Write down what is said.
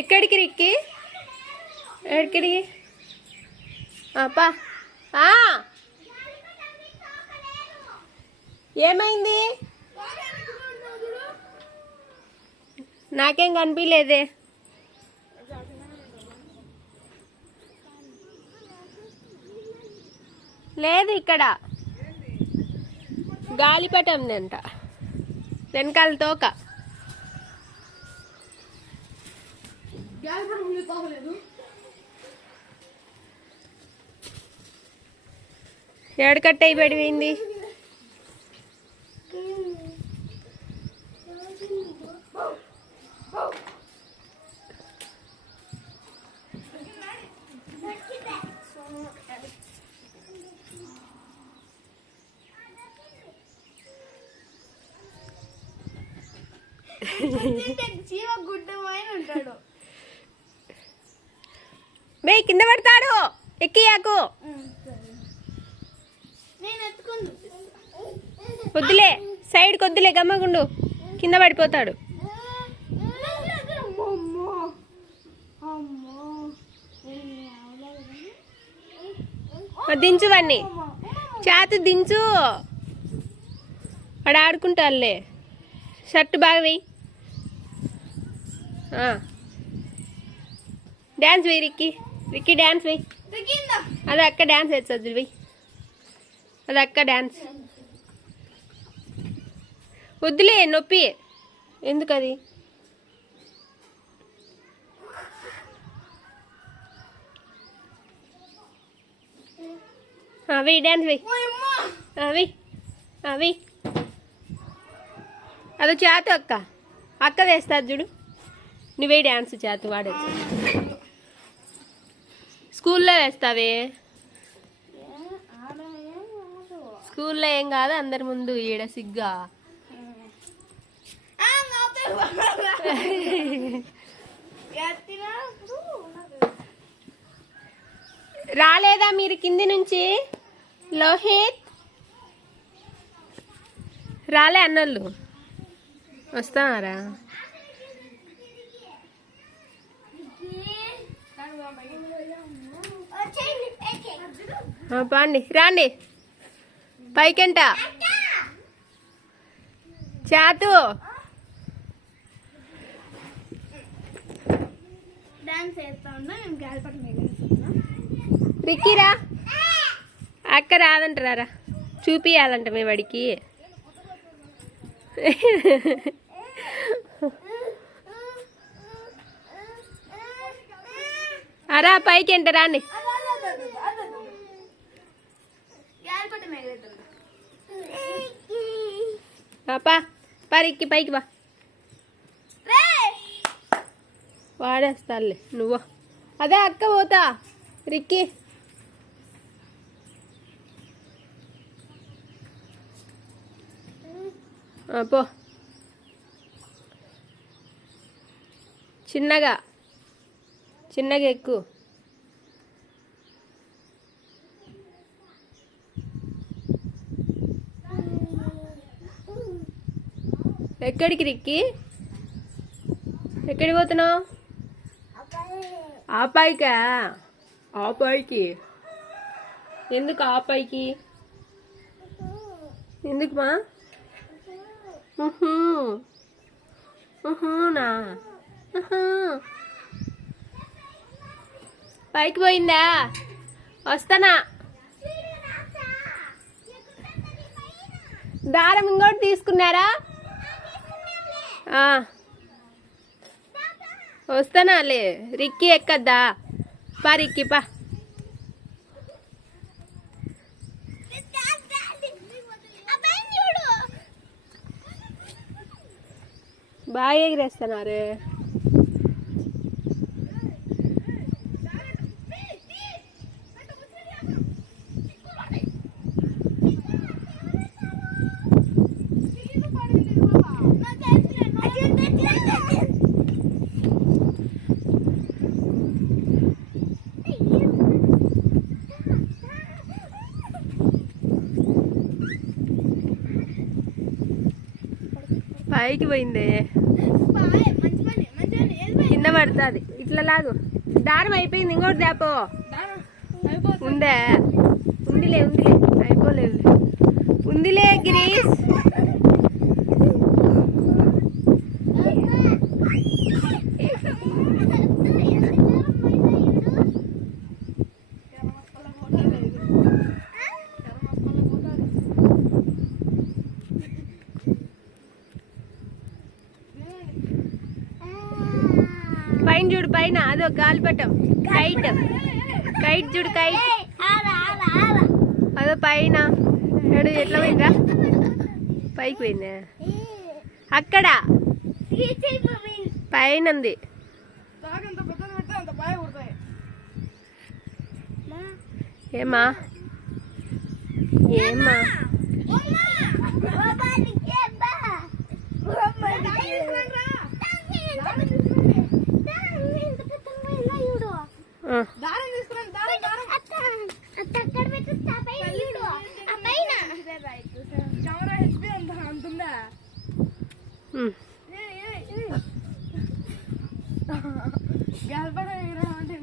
ఎక్కడికి రిక్కి? ఎక్కడికి? పా. ఏమైంది? నాకేం కనిపించలేదే. లేదు ఇక్కడ గాలిపటం అంట, వెనకాల తోక. ఎడకట్టయి పడిపోయింది. మే కింద పడతాడు, ఎక్కియాకు. వద్దులే, సైడ్కి వద్దులే, గమ్మగుండు, కింద పడిపోతాడు. దించు వాన్ని, చేత దించు, వాడు ఆడుకుంటారులే. షర్ట్ బాగా వెయ్యి. డ్యాన్స్ వెయ్యి రిక్కి, రిక్కి డ్యాన్స్ వెయ్యి. అది అక్క డ్యాన్స్ వేస్తుంది వెయ్యి, అది అక్క డ్యాన్స్. వద్దులే, నొప్పి ఎందుకు అది. వెయ్యి డ్యాన్స్ వెయ్యి, వెయ్యి వెయ్యి. అది చేతు అక్క, అక్క వేస్తుంది చూడు. నువ్వే డ్యాన్స్ చేతు, వాడేస్తా. స్కూల్లో వేస్తావే, స్కూల్లో ఏం కాదు, అందరి ముందు ఈడ సిగ్గా. రాలేదా మీరు కింది నుంచి? లోహిత్ రాలే అన్నోళ్ళు, వస్తారా? పాండి, రాండి పైకంట. చాతు రిక్కిరా, అక్క రాదంటారా? చూపియాలంట మీ వాడికి. అరా పైకి ఎంట, రాండి. రిక్కి పైకి బా, వాడేస్తాలే నువ్వు. అదే అక్క పోతా రిక్కి. పో, చిన్నగా చిన్నగా ఎక్కు. ఎక్కడికి రిక్కి? ఎక్కడికి పోతున్నావు? ఆ పైకా? ఆ పైకి ఎందుకు? ఆ పైకి ఎందుకు మా? నా పైకి పోయిందా? వస్తానా. దారం ఇంకోటి తీసుకున్నారా? వస్తానాలే. రిక్కి ఎక్కద్దా? పా రిక్కి పా. బాగా ఎగిరేస్తున్నారే. పైకి పోయిందే. కింద పడుతుంది. ఇట్లా లాగు. దారం అయిపోయింది, ఇంకోటి దాపో. ఉందే ఉందిలే అయిపోలేదు. ఉందిలే గిరీష్. పైన చూడు, పైన అదో గాలిపటం. కైట్ చూడు, కైట్ అదో పైన. ఎడు ఎట్లా పోయిందా? పైకి పోయిందా? అక్కడ పైన ఉంది. ఏమా గ్యాస్ పడ అంటే